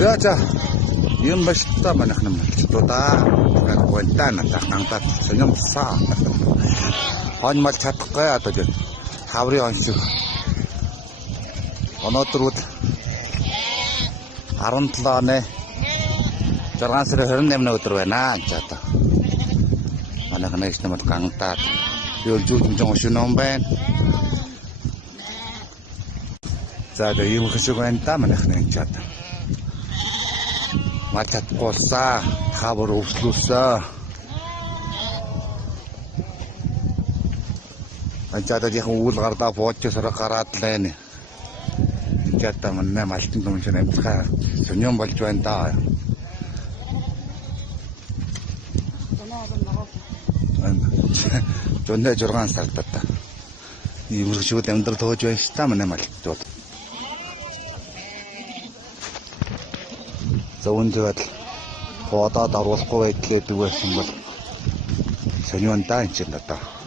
За юм ба шүү дээ манайх юм болчихдоо гонтана тахнантаа сонём саа хон мал чадахгүй одоо жил хаврын он шиг өнөөдөр 17 оны 6 сарын 28-ны өдөр байна за одоо манайх нэгч нэмэл гангатаад биолжүүлэмжийн шинэ байна за одоо юм хэсэг байна да манайх нэгч одоо мататгуулсаа хавар өвслүүлсээ анчаад яг үйл гардаа боочсороо гараад л байна. Жата манна малтын дүнжин амтхаа сонём болж байна да. Жонда 6 сард та. Иймэрхүү амьдрал тоож байна ш та манна малтууд. Зөөндөд хоодоод оруулахгүй байдлаа дүүсэн бол сонём да энэ ч надаа.